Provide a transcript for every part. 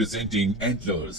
Presenting antlers.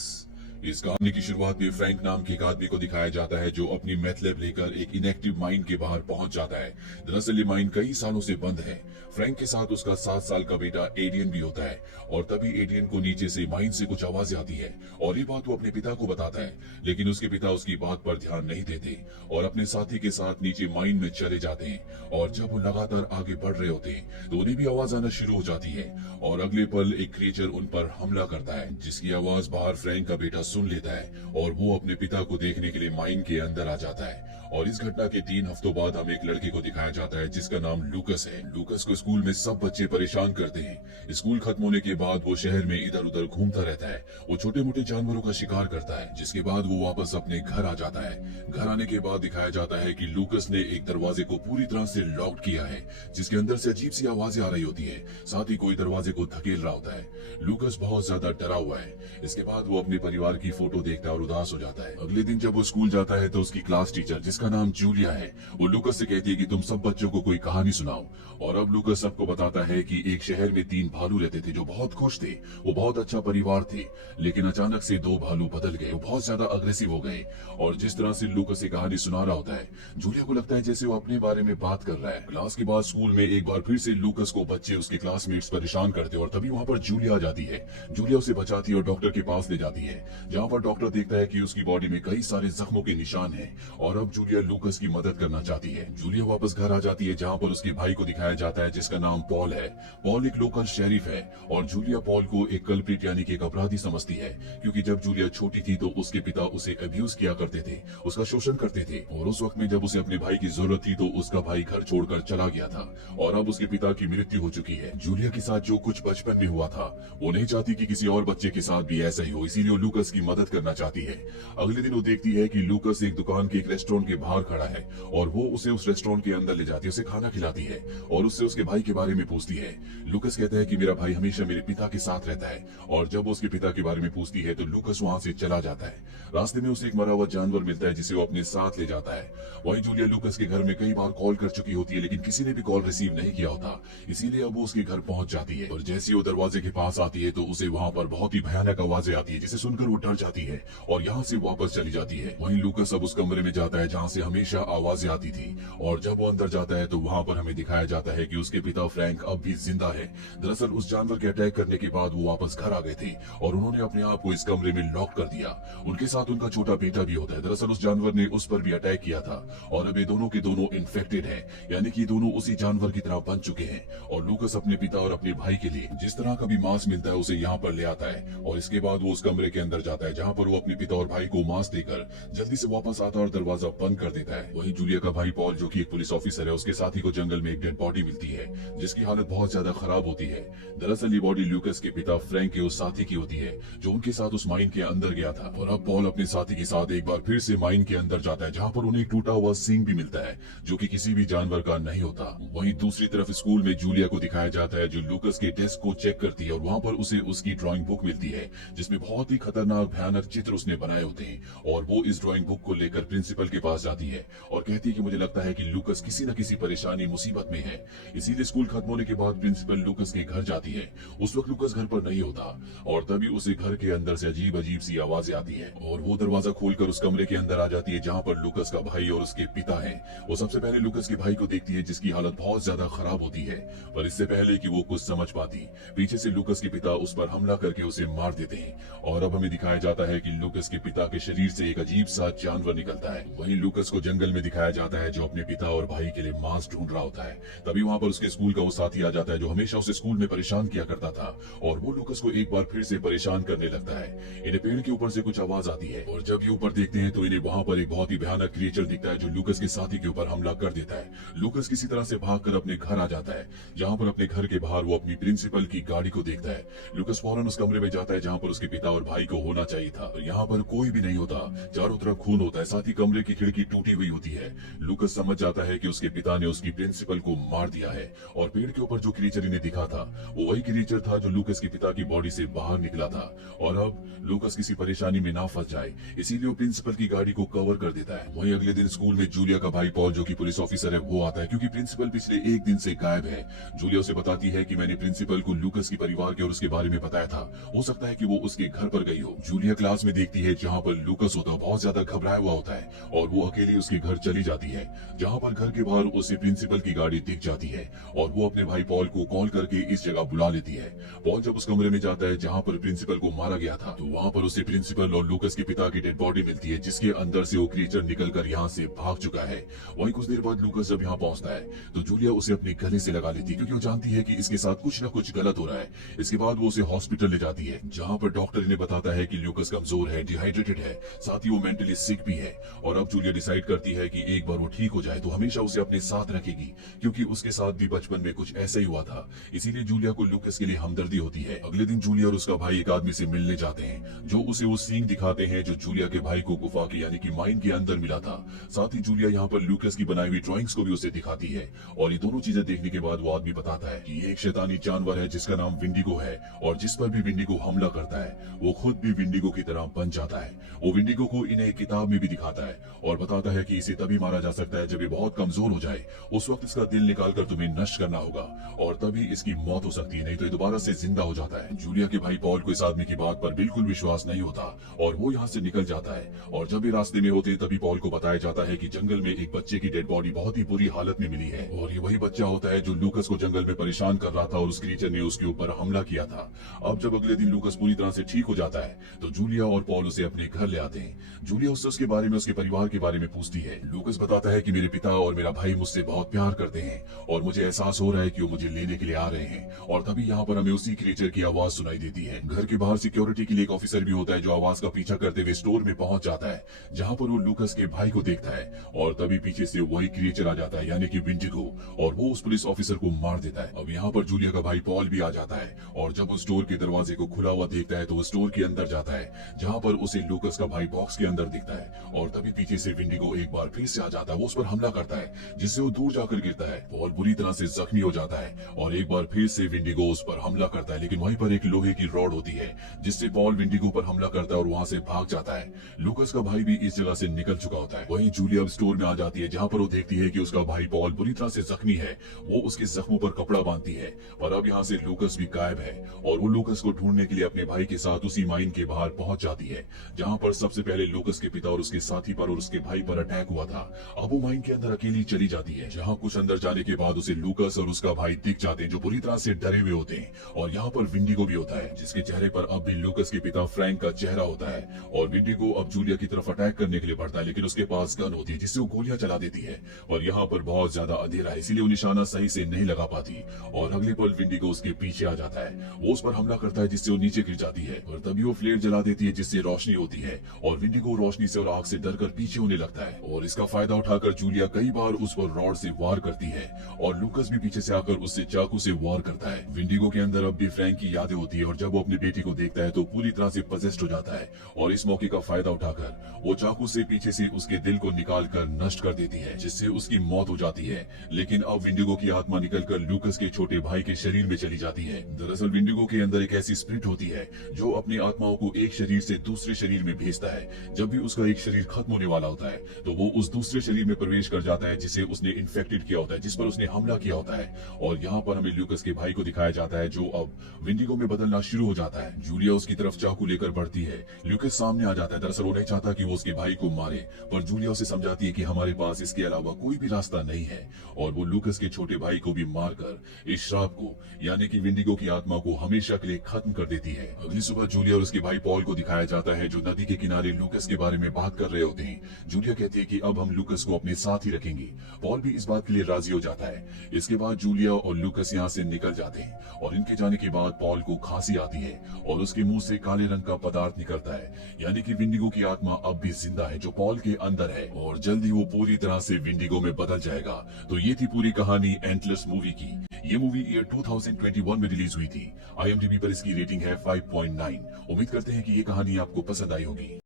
इस कहानी की शुरुआत में फ्रैंक नाम के एक आदमी को दिखाया जाता है जो अपनी मैथ लैब लेकर एक इनएक्टिव माइन के बाहर पहुंच जाता है। दरअसल ये माइन कई सालों से बंद है। फ्रैंक के साथ उसका 7 साल का बेटा एडियन भी होता है और तभी एडियन को नीचे से माइन से कुछ आवाजें आती है और ये बात वो अपने पिता को बताता है, लेकिन उसके पिता उसकी बात पर ध्यान नहीं देते और अपने साथी के साथ नीचे माइन में चले जाते हैं। और जब वो लगातार आगे बढ़ रहे होते हैं तो उन्हें भी आवाज आना शुरू हो जाती है और अगले पल एक क्रिएचर उन पर हमला करता है, जिसकी आवाज बाहर फ्रैंक का बेटा सुन लेता है और वो अपने पिता को देखने के लिए माइन के अंदर आ जाता है। और इस घटना के 3 हफ्तों बाद हमें एक लड़के को दिखाया जाता है जिसका नाम लूकस है। लूकस को स्कूल में सब बच्चे परेशान करते हैं। स्कूल खत्म होने के बाद वो शहर में इधर उधर घूमता रहता है। वो छोटे मोटे जानवरों का शिकार करता है, जिसके बाद वो वापस अपने घर आ जाता है। घर आने के बाद दिखाया जाता है कि लूकस ने एक दरवाजे को पूरी तरह से लॉक किया है, जिसके अंदर से अजीब सी आवाजें आ रही होती है, साथ ही कोई दरवाजे को धकेल रहा होता है। लूकस बहुत ज्यादा डरा हुआ है। इसके बाद वो अपने परिवार की फोटो देखता है और उदास हो जाता है। अगले दिन जब वो स्कूल जाता है तो उसकी क्लास टीचर, जिसका नाम जूलिया है, वो लूकस से कहती है कि तुम सब बच्चों को कोई कहानी सुनाओ। और अब लूकस सबको बताता है कि एक शहर में 3 भालू रहते थे जो बहुत खुश थे। वो बहुत अच्छा परिवार थे, लेकिन अचानक से 2 भालू बदल गए। वो बहुत ज्यादा अग्रेसिव हो गए और जिस तरह से लूकस ये कहानी सुना रहा होता है, जूलिया को लगता है जैसे वो अपने बारे में बात कर रहा है। क्लास के बाद स्कूल में एक बार फिर से लूकस को बच्चे, उसके क्लासमेट्स परेशान करते और तभी वहाँ पर जूलिया आ जाती है। जूलिया उसे बचाती है और डॉक्टर के पास ले जाती है, जहाँ पर डॉक्टर देखता है कि उसकी बॉडी में कई सारे जख्मों के निशान हैं और अब जूलिया लूकस की मदद करना चाहती है। जूलिया वापस घर आ जाती है, जहाँ पर उसके भाई को दिखाया जाता है जिसका नाम पॉल है। पॉल एक लोकल शेरिफ है और जूलिया पॉल को एक कल्प्रिट यानी कि एक अपराधी समझती है, क्योंकि जब जूलिया छोटी थी तो उसके पिता उसे अब्यूज किया करते थे, उसका शोषण करते थे और उस वक्त में जब उसे अपने भाई की जरूरत थी तो उसका भाई घर छोड़कर चला गया था और अब उसके पिता की मृत्यु हो चुकी है। जूलिया के साथ जो कुछ बचपन में हुआ था वो नहीं चाहती कि किसी और बच्चे के साथ भी ऐसा ही हो, इसीलिए वो लूकस की मदद करना चाहती है। अगले दिन वो देखती है कि लूकस एक दुकान के एक रेस्टोरेंट के बाहर खड़ा है और वो उसे उस रेस्टोरेंट के अंदर ले जाती है, उसे खाना खिलाती है और उससे उसके भाई के बारे में पूछती है। लूकस कहता है कि मेरा भाई हमेशा मेरे पिता के साथ रहता है और जब वो उसके पिता के बारे में पूछती है तो लूकस वहाँ से चला जाता है। रास्ते में उसे एक मरा हुआ जानवर मिलता है जिसे वो अपने साथ ले जाता है। वहीं जूलिया लूकस के घर में कई बार कॉल कर चुकी होती है, लेकिन किसी ने भी कॉल रिसीव नहीं किया होता, इसीलिए अब वो उसके घर पहुंच जाती है और जैसे वो दरवाजे के पास आती है तो उसे वहाँ पर बहुत ही भयानक आवाजें आती है, जिसे सुनकर वो डर जाती है और यहाँ से वापस चली जाती है। वहीं लूकस अब उस कमरे में जाता है जहाँ से हमेशा आवाजें आती थी और जब वो अंदर जाता है तो वहाँ पर हमें दिखाया जाता है कि उसके पिता फ्रैंक अब भी जिंदा है। दरअसल उस जानवर के अटैक करने के बाद वो वापस घर आ गए थे और उन्होंने अपने आप को इस कमरे में लॉक कर दिया। उनके साथ उनका छोटा बेटा भी होता है। दरअसल उस जानवर ने उस पर भी अटैक किया था और अब ये दोनों के दोनों इन्फेक्टेड हैं, यानी कि दोनों उसी जानवर की तरह बन चुके हैं। और लूकस अपने पिता और अपने भाई के लिए जिस तरह का भी मांस मिलता है उसे यहाँ पर ले आता है और इसके बाद वो उस कमरे के अंदर जाता है जहाँ पर वो अपने पिता और भाई को मांस देकर जल्दी से वापस आता है और दरवाजा बंद कर देता है। वहीं जूलिया का भाई पॉल, जो कि एक पुलिस ऑफिसर है, उसके साथी को जंगल में एक डेड बॉडी मिलती है जिसकी हालत बहुत ज्यादा खराब होती है। दरअसल ये बॉडी लूकस के पिता फ्रैंक के उस साथी की होती है जो उनके साथ उस माइन के अंदर गया था। और अब पॉल अपने साथी के साथ एक बार फिर से माइन के अंदर जाता है जहाँ पर उन्हें एक टूटा हुआ सींग भी मिलता है जो कि किसी भी जानवर का नहीं होता। वहीं दूसरी तरफ स्कूल में जूलिया को दिखाया जाता है जो लूकस के डेस्क को चेक करती है और वहाँ पर उसे उसकी ड्राइंग बुक मिलती है जिसमें बहुत ही खतरनाक भयानक चित्र उसने बनाए होते हैं और वो इस ड्राइंग बुक को लेकर प्रिंसिपल के पास जाती है और कहती है कि मुझे लगता है कि लूकस किसी न किसी परेशानी मुसीबत में है। इसीलिए स्कूल खत्म होने के बाद प्रिंसिपल लूकस के घर जाती है। उस वक्त लूकस घर पर नहीं होता और तभी उसे घर के अंदर से अजीब अजीब सी आवाजें आती है और वो दरवाजा खोलकर उस कमरे के अंदर आ जाती है जहाँ पर लूकस का भाई और उसके पिता है। वो सबसे पहले लूकस के भाई को देखती है जिसकी हालत बहुत ज्यादा खराब होती है, पर इससे पहले कि वो कुछ समझ पाती पीछे से लूकस के पिता उस पर हमला करके उसे मार देते हैं। और अब हमें दिखाया जाता है कि लूकस के पिता के शरीर से एक अजीब सा जानवर निकलता है। वहीं लूकस को जंगल में दिखाया जाता है जो अपने पिता और भाई के लिए मांस ढूंढ रहा होता है। तभी वहाँ पर उसके स्कूल का वो साथी आ जाता है जो हमेशा उसे स्कूल में परेशान किया करता था और वो लूकस को एक बार फिर से परेशान करने लगता है। इन्हें पेड़ के ऊपर से कुछ आवाज आती है और जब ये ऊपर देखते हैं तो इन्हें वहाँ पर एक बहुत ही भयानक क्रिएचर दिखता है जो लूकस के साथी के ऊपर हमला कर देता है। लूकस किसी तरह से भागकर अपने घर आ जाता है जहाँ पर अपने घर के बाहर वो अपनी प्रिंसिपल की गाड़ी को देखता है। लूकस फौरन उस कमरे में जाता है जहाँ पर उसके पिता और भाई को होना होना चाहिए था। यहाँ पर कोई भी नहीं होता, चारों तरफ खून होता है, साथ ही कमरे की खिड़की टूटी हुई होती है। लूकस समझ जाता है कि उसके पिता ने उसकी प्रिंसिपल को मार दिया है और पेड़ के ऊपर जो क्रीचर इन्हें दिखा था वो वही क्रीचर था जो लूकस के पिता की बॉडी से बाहर निकला था। और अब लूकस किसी परेशानी में ना फंस जाए इसीलिए वो प्रिंसिपल की गाड़ी को कवर कर देता है। वहीं अगले दिन स्कूल में जूलिया का भाई पॉल जो कि पुलिस ऑफिसर है वो आता है क्योंकि प्रिंसिपल पिछले एक दिन से गायब है। जूलिया उसे बताती है कि मैंने प्रिंसिपल को लूकस के परिवार के और उसके बारे में बताया था, हो सकता है कि वो उसके घर पर गई हो। जूलिया क्लास में देखती है जहाँ पर लूकस होता है बहुत ज्यादा घबराया हुआ होता है और वो अकेली उसके घर चली जाती है, जहाँ पर घर के बाहर उसे प्रिंसिपल की गाड़ी दिख जाती है और वो अपने भाई पॉल को कॉल करके इस जगह बुला लेती है। पॉल जब उस कमरे में जाता है जहाँ पर प्रिंसिपल को मारा गया था तो वहाँ पर उसे प्रिंसिपल और लूकस के पिता की डेड बॉडी मिलती है जिसके अंदर से वो क्रीचर निकलकर यहाँ से भाग चुका है। वहीं कुछ देर बाद लूकस जब यहाँ पहुंचता है तो जूलिया उसे अपने गले से लगा लेती है क्योंकि वो जानती है कि इसके साथ कुछ न कुछ गलत हो रहा है। इसके बाद वो उसे हॉस्पिटल ले जाती है जहाँ पर डॉक्टर इन्हें बताता है कि लूकस कमजोर है, डिहाइड्रेटेड है, साथ ही वो मेंटली सिक भी है। और अब जूलिया डिसाइड करती है कि एक बार वो ठीक हो जाए तो हमेशा उसे अपने साथ रखेगी क्योंकि उसके साथ भी बचपन में कुछ ऐसा ही हुआ था। इसीलिए जूलिया को लूकस के लिए हमदर्दी होती है। अगले दिन जूलिया और उसका भाई एक आदमी से मिलने जाते हैं जो उसे वो सीन दिखाते हैं जो जूलिया के भाई को गुफा के यानी कि माइन के अंदर मिला था। साथ ही जूलिया यहाँ पर लूकस की बनाई हुई ड्राइंग्स को भी उसे दिखाती है और ये दोनों चीजें देखने के बाद वो आदमी बताता है कि ये एक शैतानी जानवर है जिसका नाम विंडिगो है और जिस पर भी विंडिगो हमला करता है वो खुद भी विंडिगो की तरह बन जाता है। वो विंडिगो को इन्हें एक किताब में भी दिखाता है और बताता है कि इसे तभी मारा जा सकता है जब ये बहुत कमजोर हो जाए, उस वक्त इसका दिल निकालकर तुम्हें नष्ट करना होगा और तभी इसकी मौत हो सकती है, नहीं तो ये दोबारा से जिंदा हो जाता है। जूलिया के भाई पॉल को इस आदमी की बात पर बिल्कुल विश्वास नहीं होता और वो यहाँ से निकल जाता है और जब ये रास्ते में होते तभी पॉल को बताया जाता है कि जंगल में एक बच्चे की डेड बॉडी बहुत ही बुरी हालत में मिली है और ये वही बच्चा होता है जो लूकस को जंगल में परेशान कर रहा था और उस क्रीचर ने उसके ऊपर हमला किया था। अब जब अगले दिन लूकस पूरी तरह से ठीक हो जाता है तो जूलिया और पॉल उसे अपने घर ले आते हैं। जूलिया उससे उसके बारे में, उसके परिवार के बारे में पूछती है। लूकस बताता है कि मेरे पिता और मेरा भाई मुझसे बहुत प्यार करते हैं और मुझे एहसास हो रहा है कि वो मुझे लेने के लिए आ रहे हैं और तभी यहाँ पर हमें उसी क्रीचर की आवाज सुनाई देती है। घर के बाहर सिक्योरिटी के लिए एक ऑफिसर भी होता है जो आवाज का पीछा करते हुए स्टोर में पहुंच जाता है जहाँ पर वो लूकस के भाई को देखता है और तभी पीछे से वही क्रीचर आ जाता है यानी कि विंडिगो और वो उस पुलिस ऑफिसर को मार देता है। अब यहाँ पर जूलिया का भाई पॉल भी आ जाता है और जब वो स्टोर के दरवाजे को खुला हुआ देखता है तो वो स्टोर के अंदर जाता है जहाँ पर उसे लूकस का भाई बॉक्स के अंदर दिखता है और तभी पीछे से विंडिगो एक बार फिर से आ जाता है, वो उस पर हमला करता है जिससे वो दूर जाकर गिरता है। पॉल बुरी तरह से जख्मी हो जाता है और एक बार फिर से विंडिगो उस पर हमला करता है लेकिन वहीं पर एक लोहे की रॉड होती है जिससे पॉल विंडिगो पर हमला करता है और वहाँ से भाग जाता है। लूकस का भाई भी इस जगह से निकल चुका होता है। वहीं जूलिया स्टोर में आ जाती है जहाँ पर वो देखती है कि उसका भाई पॉल बुरी तरह से जख्मी है। वो उसके जख्मों पर कपड़ा बांधती है और अब यहाँ से लूकस भी गायब है और वो लूकस को ढूंढने के लिए अपने भाई के साथ उसी माइन के बाहर पहुंच जाती है जहाँ पर सबसे पहले लूकस के पिता और उसके साथी पर और उसके भाई पर अटैक हुआ था। अब वो माइन के अंदर अकेली चली जाती है जहाँ कुछ अंदर जाने के बाद उसे लूकस और उसका भाई दिख जाते हैं जो बुरी तरह से डरे हुए होते हैं और यहाँ पर विंडिगो भी होता है जिसके चेहरे पर अब भी लूकस के पिता फ्रैंक का चेहरा होता है और विंडिगो अब जूलिया की तरफ अटैक करने के लिए बढ़ता है लेकिन उसके पास गन होती है जिससे वो गोलियां चला देती है और यहाँ पर बहुत ज्यादा अंधेरा है इसीलिए वो निशाना सही से नहीं लगा पाती और अगले पल विंडिगो उसके पीछे आ जाता है। वो उस पर हमला करता है जिससे वो नीचे गिर जाती है और तभी वो फ्लेयर जला देती है जिससे रोशनी होती है और विंडिगो रोशनी से और आग से डरकर पीछे होने लगता है और इसका फायदा उठाकर जूलिया कई बार उस पर रॉड से वार करती है और लूकस भी पीछे से आकर उससे चाकू से वार करता है। विंडिगो के अंदर अब भी फ्रैंक की यादें होती है और जब वो अपनी बेटी को देखता है तो पूरी तरह से पजेस्ड हो जाता है और इस मौके का फायदा उठाकर वो चाकू से पीछे से उसके दिल को निकाल कर नष्ट कर देती है जिससे उसकी मौत हो जाती है। लेकिन अब विंडिगो की आत्मा निकलकर लूकस के छोटे भाई के शरीर में चली जाती है। दरअसल विंडिगो के अंदर एक ऐसी स्पिरिट होती है जो अपनी आत्माओं को एक शरीर से दूसरे शरीर में भेजता है। जब भी उसका एक शरीर खत्म होने वाला होता है तो वो उस दूसरे शरीर में प्रवेश कर जाता है जिसे उसने इन्फेक्टेड किया होता है, जिस पर उसने हमला किया होता है और यहाँ पर हमें लूकस के भाई को दिखाया जाता है जो अब विंडिगो में बदलना शुरू हो जाता है। जूलिया उसकी तरफ चाकू लेकर बढ़ती है। लूकस सामने आ जाता है। दरअसल वो नहीं चाहता कि वो उसके भाई को मारे पर जूलिया उसे समझाती है कि हमारे पास इसके अलावा कोई भी रास्ता नहीं है और वो लूकस के छोटे भाई को भी मारकर इस श्राप को यानी कि विंडिगो की आत्मा को हमेशा के लिए खत्म कर देती है। अगली सुबह जूलिया और उसके भाई पॉल को दिखाया जाता है जो नदी के किनारे लूकस के बारे में बात कर रहे होते हैं। जूलिया कहती है कि अब हम लूकस को अपने साथ ही रखेंगे। पॉल भी इस बात के लिए राजी हो जाता है। इसके बाद जूलिया और लूकस यहाँ से निकल जाते हैं और इनके जाने के बाद पॉल को खांसी आती है और उसके मुंह से काले रंग का पदार्थ निकलता है, यानी कि विंडिगो की आत्मा अब भी जिंदा है जो पॉल के अंदर है और जल्दी वो पूरी तरह से विंडिगो में बदल जाएगा। तो ये थी पूरी कहानी एंटलर्स मूवी की। ये मूवी ईयर 2021 में रिलीज हुई थी। IMDb पर इसकी रेटिंग है 5.9। उम्मीद करते हैं कि ये कहानी आपको पसंद आई होगी।